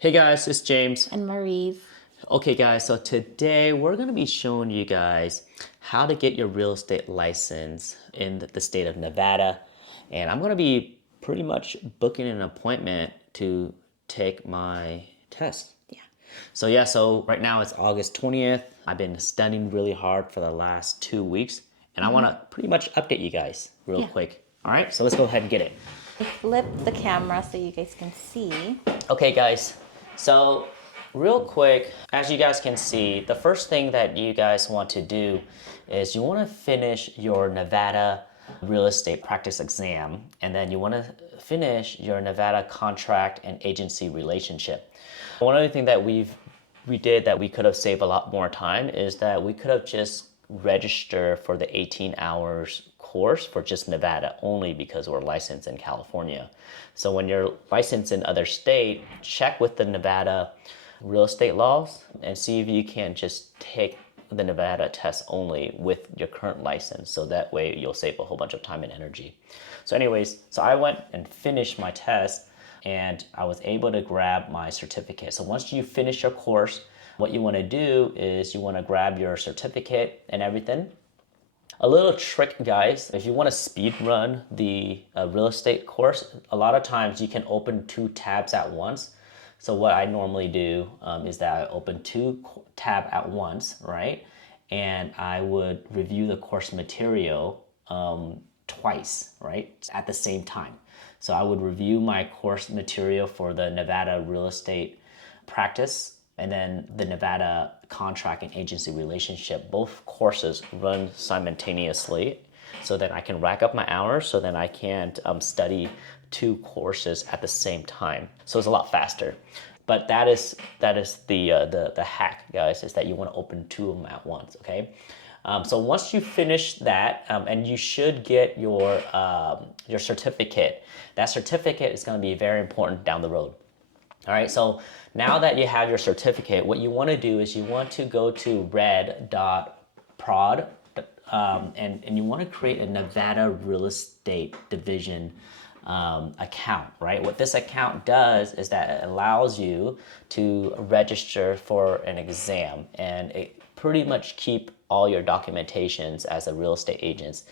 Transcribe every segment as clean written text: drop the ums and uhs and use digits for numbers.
Hey guys, it's James. And Mariz. Okay guys, so today we're going to be showing you guys how to get your real estate license in the state of Nevada. And I'm going to be pretty much booking an appointment to take my test. So right now it's August 20th. I've been studying really hard for the last 2 weeks. And I want to pretty much update you guys real quick. All right, so let's go ahead and get it. Flip the camera so you guys can see. Okay guys, so real quick, as you guys can see, the first thing that you guys want to do is you want to finish your Nevada real estate practice exam, and then you want to finish your Nevada contract and agency relationship. One other thing that we did that we could have saved a lot more time is that we could have just registered for the 18 hours course for just Nevada only because we're licensed in California. So when you're licensed in other state, check with the Nevada real estate laws and see if you can just take the Nevada test only with your current license. So that way you'll save a whole bunch of time and energy. So anyways, so I went and finished my test and I was able to grab my certificate. So once you finish your course, what you want to do is you want to grab your certificate and everything. A little trick, guys, if you want to speed run the real estate course, a lot of times you can open 2 tabs at once. So what I normally do is that I open 2 tabs at once, right? And I would review the course material twice, right? At the same time. So I would review my course material for the Nevada real estate practice and then the Nevada contract and agency relationship. Both courses run simultaneously so that I can rack up my hours so that I can study 2 courses at the same time. So it's a lot faster. But that is the hack, guys, is that you want to open 2 of them at once, okay? So once you finish that, and you should get your certificate. That certificate is going to be very important down the road. All right, so now that you have your certificate, what you want to do is you want to go to red.prod and you want to create a Nevada real estate division account, right? What this account does is that it allows you to register for an exam and it pretty much keep all your documentations as a real estate agent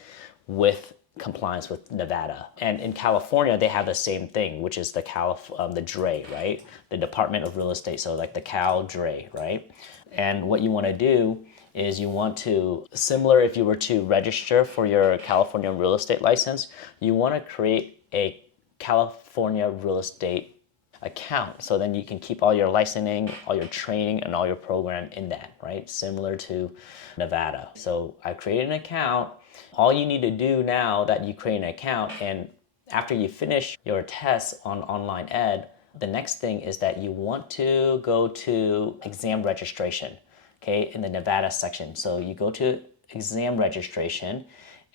with compliance with Nevada. And in California, they have the same thing, which is the DRE, right? The Department of Real Estate, so like the Cal DRE, right? And what you want to do is you want to, similar if you were to register for your California real estate license, you want to create a California real estate account. So then you can keep all your licensing, all your training, and all your program in that, right? Similar to Nevada. So I created an account. All you need to do now that you create an account, and after you finish your tests on online ed, the next thing is that you want to go to exam registration, okay, in the Nevada section. So you go to exam registration,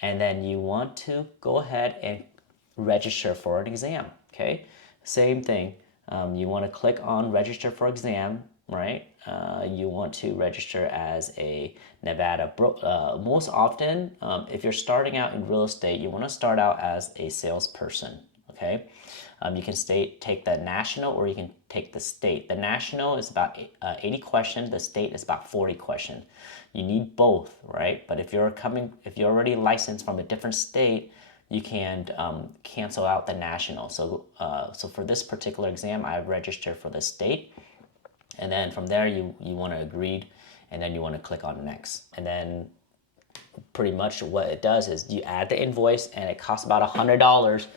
and then you want to go ahead and register for an exam, okay? Same thing. You want to click on register for exam, right? You want to register as a Nevada most often, if you're starting out in real estate, you want to start out as a salesperson, okay? You can take the national or you can take the state. The national is about 80 questions. The state is about 40 questions. You need both, right? But if you're already licensed from a different state, you can cancel out the national. So for this particular exam, I registered for the state. And then from there, you want to agree, and then you want to click on next. And then pretty much what it does is you add the invoice, and it costs about $100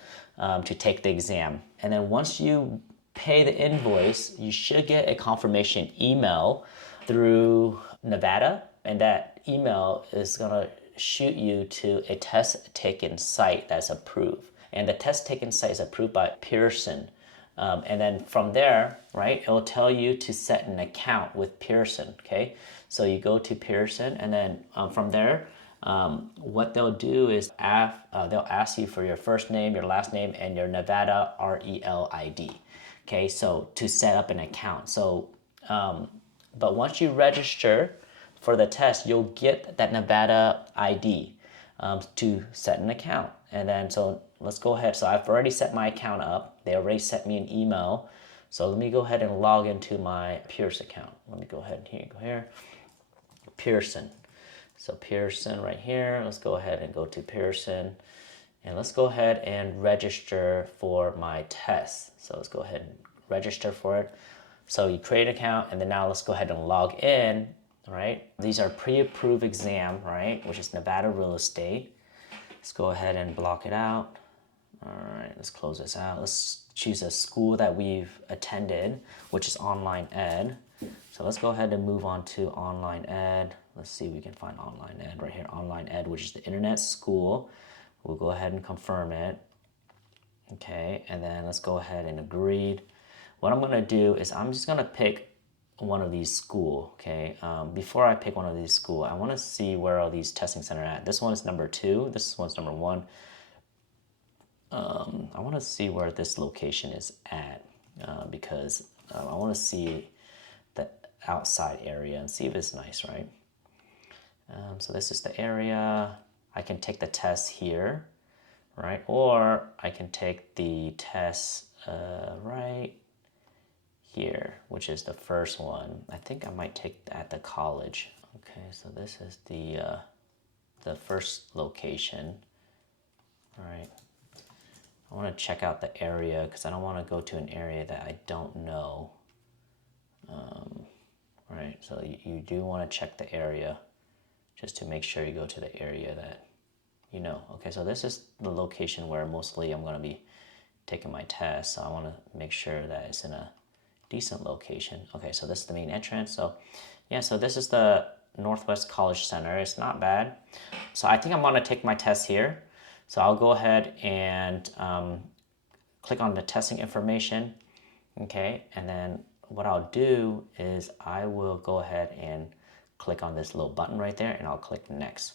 to take the exam. And then once you pay the invoice, you should get a confirmation email through Nevada, and that email is going to shoot you to a test taken site that's approved. And the test taken site is approved by Pearson. And then from there, right, it'll tell you to set an account with Pearson, okay? So you go to Pearson, and then from there, what they'll do is they'll ask you for your first name, your last name, and your Nevada RELID, okay? So to set up an account. So, but once you register for the test, you'll get that Nevada ID to set an account. And then, so let's go ahead. So I've already set my account up. They already sent me an email. So let me go ahead and log into my Pierce account. Let me go ahead and go here. Pearson. So Pearson right here. Let's go ahead and go to Pearson. And let's go ahead and register for my test. So let's go ahead and register for it. So you create an account, and then now let's go ahead and log in, right? These are pre-approved exam, right? Which is Nevada real estate. Let's go ahead and block it out. All right, let's close this out. Let's choose a school that we've attended, which is online ed. So let's go ahead and move on to online ed. Let's see if we can find online ed right here. Online ed, which is the internet school. We'll go ahead and confirm it. Okay, and then let's go ahead and agree. What I'm gonna do is I'm just gonna pick one of these school, okay? Before I pick one of these school, I wanna see where all these testing center are at. This one is number 2, this one's number 1. I wanna see where this location is at because I wanna see the outside area and see if it's nice, right? So this is the area. I can take the test here, right? Or I can take the test right here, which is the first one. I think I might take at the college. Okay, so this is the first location. All right. I want to check out the area because I don't want to go to an area that I don't know. Right, so you do want to check the area just to make sure you go to the area that you know. Okay, so this is the location where mostly I'm going to be taking my test. So I want to make sure that it's in a decent location. Okay, so this is the main entrance. So yeah, so this is the Northwest College Center. It's not bad. So I think I'm going to take my test here. So I'll go ahead and click on the testing information. Okay, and then what I'll do is I will go ahead and click on this little button right there, and I'll click next.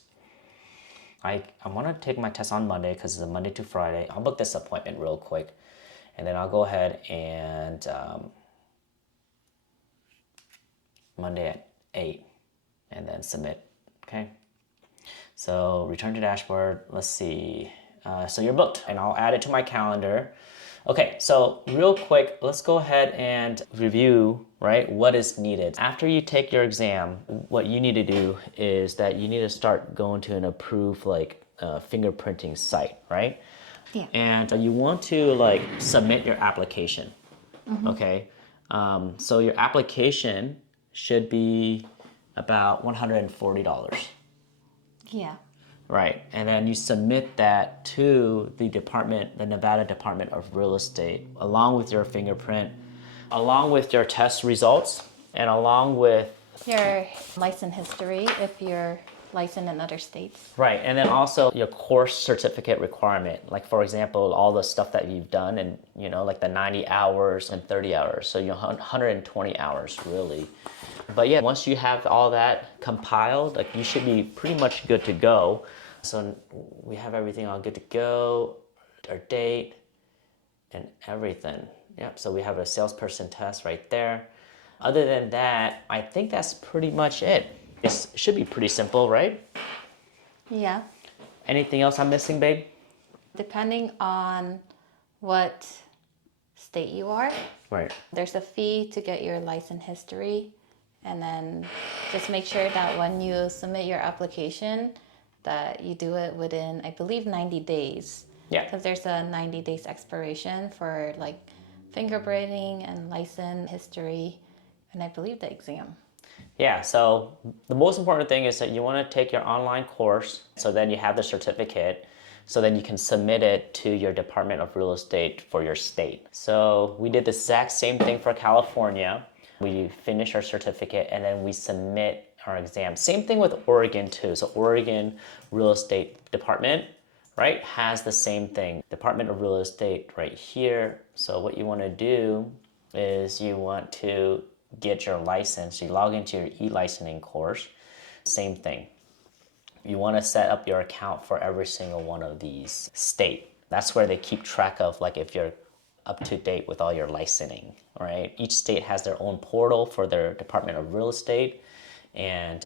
I want to take my test on Monday because it's a Monday to Friday. I'll book this appointment real quick, and then I'll go ahead and Monday at 8, and then submit. Okay. So return to dashboard. Let's see. So you're booked, and I'll add it to my calendar. Okay, so real quick, let's go ahead and review, right, what is needed. After you take your exam, what you need to do is that you need to start going to an approved fingerprinting site, right? Yeah. And you want to submit your application, okay? So your application should be about $140. Yeah. Right, and then you submit that to the Nevada Department of Real Estate, along with your fingerprint, along with your test results, and along with Your license history if you're licensed in other states. right, and then also your course certificate requirement. Like for example, all the stuff that you've done, and like the 90 hours and 30 hours, so 120 hours really. But yeah, once you have all that compiled, you should be pretty much good to go. So we have everything all good to go, our date, and everything. Yep, so we have a salesperson test right there. Other than that, I think that's pretty much it. It should be pretty simple, right? Yeah. Anything else I'm missing, babe? Depending on what state you are, Right. there's a fee to get your license history. And then just make sure that when you submit your application, that you do it within, I believe, 90 days. Yeah. Because there's a 90 days expiration for fingerprinting and license history, and I believe the exam. Yeah, so the most important thing is that you want to take your online course, so then you have the certificate, so then you can submit it to your Department of Real Estate for your state. So we did the exact same thing for California. We finish our certificate and then we submit our exam. Same thing with Oregon too. So Oregon Real Estate Department, right, has the same thing. Department of Real Estate right here. So what you want to do is you want to get your license. You log into your e-licensing course. Same thing. You want to set up your account for every single one of these states. That's where they keep track of if you're up to date with all your licensing, right? Each state has their own portal for their Department of Real Estate, and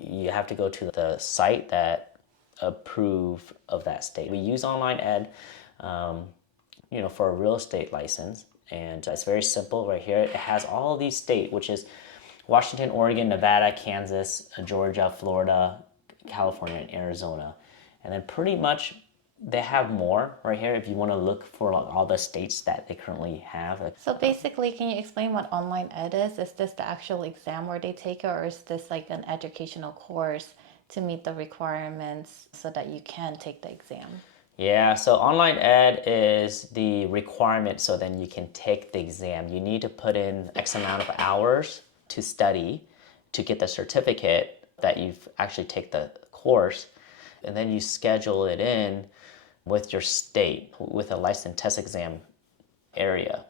you have to go to the site that approve of that state. We use online ed, for a real estate license, And it's very simple right here. It has all these states, which is Washington, Oregon, Nevada, Kansas, Georgia, Florida, California, and Arizona. And then pretty much they have more right here if you want to look for like all the states that they currently have. So basically, can you explain what online ed is? Is this the actual exam where they take it, or is this like an educational course to meet the requirements so that you can take the exam? Yeah, so online ed is the requirement so then you can take the exam. You need to put in X amount of hours to study to get the certificate that you've actually take the course, and then you schedule it in with your state with a license test exam area.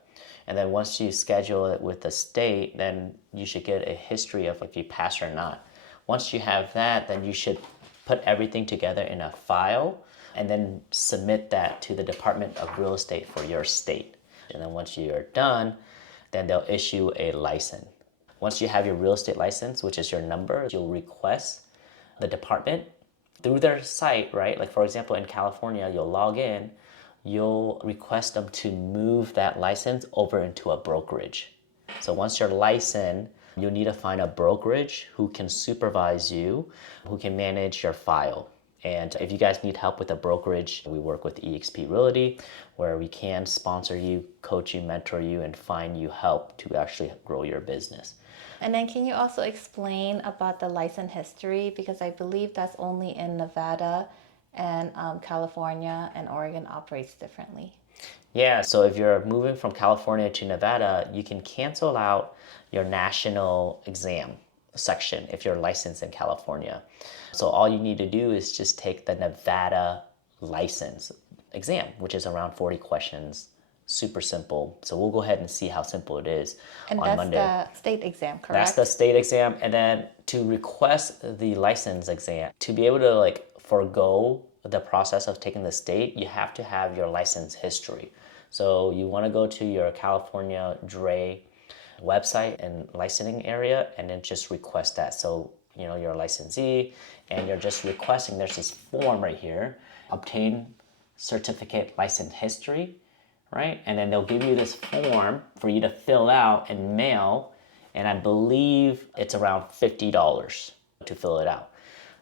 And then once you schedule it with the state, then you should get a history of if you pass or not. Once you have that, then you should put everything together in a file and then submit that to the Department of Real Estate for your state. And then once you're done, then they'll issue a license. Once you have your real estate license, which is your number, you'll request the department through their site, right? Like for example, in California, you'll log in, you'll request them to move that license over into a brokerage. So once you're licensed, you'll need to find a brokerage who can supervise you, who can manage your file. And if you guys need help with a brokerage, we work with eXp Realty, where we can sponsor you, coach you, mentor you, and find you help to actually grow your business. And then can you also explain about the license history? Because I believe that's only in Nevada and California, and Oregon operates differently. Yeah, so if you're moving from California to Nevada, you can cancel out your national exam section if you're licensed in California. So all you need to do is just take the Nevada license exam, which is around 40 questions. Super simple. So we'll go ahead and see how simple it is And on that's Monday. the state exam, correct? That's the state exam. And then to request the license exam, to be able to like forego the process of taking the state, you have to have your license history. So you want to go to your California DRE website and licensing area and then just request that. So, you know, you're a licensee and you're just requesting, there's this form right here, obtain certificate license history, right? And then they'll give you this form for you to fill out and mail. And I believe it's around $50 to fill it out.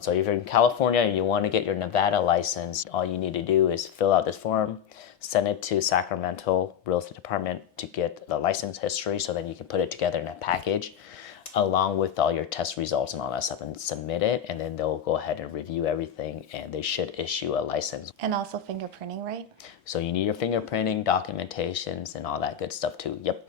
So if you're in California and you want to get your Nevada license, all you need to do is fill out this form, send it to Sacramento Real Estate Department to get the license history so then you can put it together in a package along with all your test results and all that stuff and submit it, and then they'll go ahead and review everything and they should issue a license. And also fingerprinting, right? So you need your fingerprinting, documentations, and all that good stuff too. Yep.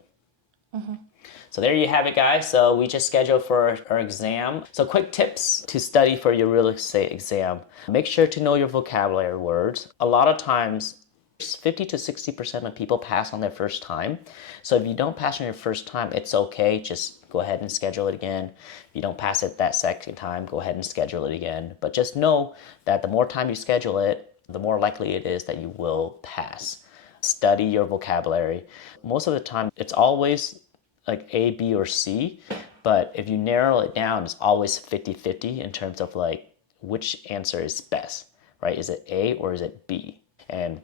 So there you have it, guys. So we just scheduled for our exam. So quick tips to study for your real estate exam. Make sure to know your vocabulary words. A lot of times, 50 to 60% of people pass on their first time. So if you don't pass on your first time, it's okay. Just go ahead and schedule it again. If you don't pass it that second time, go ahead and schedule it again. But just know that the more time you schedule it, the more likely it is that you will pass. Study your vocabulary. Most of the time, it's always like A, B, or C. But if you narrow it down, it's always 50-50 in terms of like which answer is best, right? Is it A or is it B? And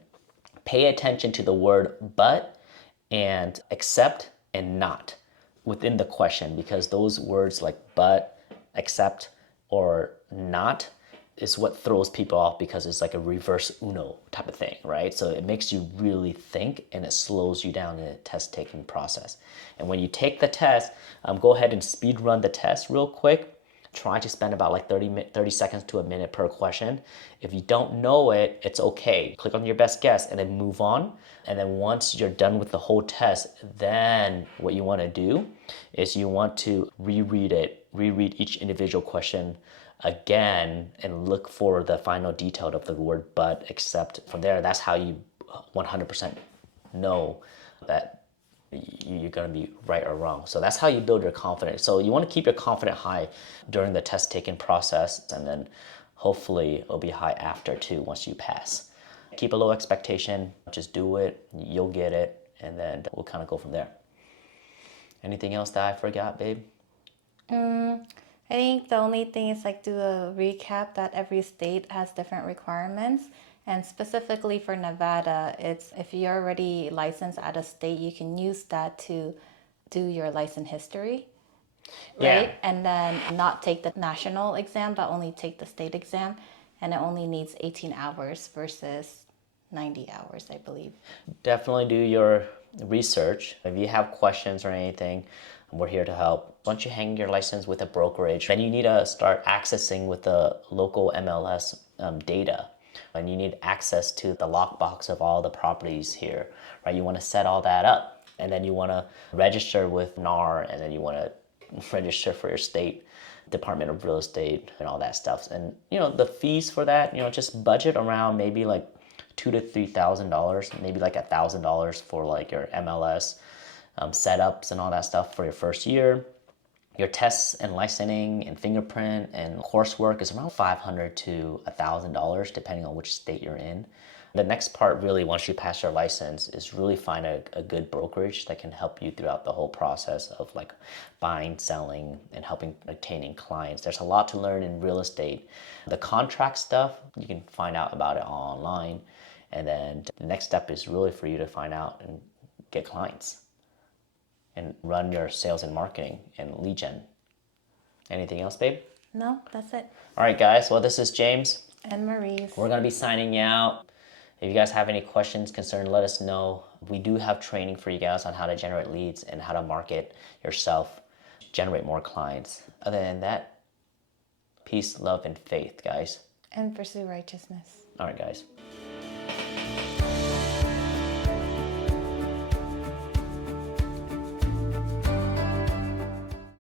pay attention to the word but and accept and not within the question, because those words like but, accept, or not is what throws people off, because it's like a reverse Uno type of thing, right? So it makes you really think and it slows you down in the test taking process. And when you take the test, go ahead and speed run the test real quick. Try to spend about like 30 seconds to a minute per question. If you don't know it, it's okay. Click on your best guess and then move on. And then once you're done with the whole test, then what you want to do is you want to reread each individual question again and look for the final detail of the word but, except. From there, that's how you 100% know that you're going to be right or wrong. So that's how you build your confidence. So you want to keep your confidence high during the test taking process, and then hopefully it'll be high after too once you pass. Keep a low expectation, just do it, you'll get it, and then we'll kind of go from there. Anything else that I forgot, babe? I think the only thing is like do a recap that every state has different requirements, And specifically for Nevada, it's if you're already licensed out of state, you can use that to do your license history, right? Yeah. And then not take the national exam, but only take the state exam. And it only needs 18 hours versus 90 hours, I believe. Definitely do your research. If you have questions or anything, we're here to help. Once you hang your license with a brokerage, then you need to start accessing with the local MLS data. And you need access to the lockbox of all the properties here, right? You want to set all that up. And then you want to register with NAR, and then you want to register for your state Department of Real Estate and all that stuff. And the fees for that, just budget around maybe like $2,000 to $3,000, maybe like $1,000 for like your MLS setups and all that stuff for your first year. Your tests and licensing and fingerprint and coursework is around $500 to $1,000 depending on which state you're in. The next part really, once you pass your license, is really find a good brokerage that can help you throughout the whole process of like buying, selling, and helping obtaining clients. There's a lot to learn in real estate. The contract stuff, you can find out about it all online. And then the next step is really for you to find out and get clients and run your sales and marketing and lead gen. Anything else, babe? No, that's it. All right, guys. Well, this is James. And Mariz. We're going to be signing out. If you guys have any questions, concern, let us know. We do have training for you guys on how to generate leads and how to market yourself, generate more clients. Other than that, peace, love, and faith, guys. And pursue righteousness. All right, guys.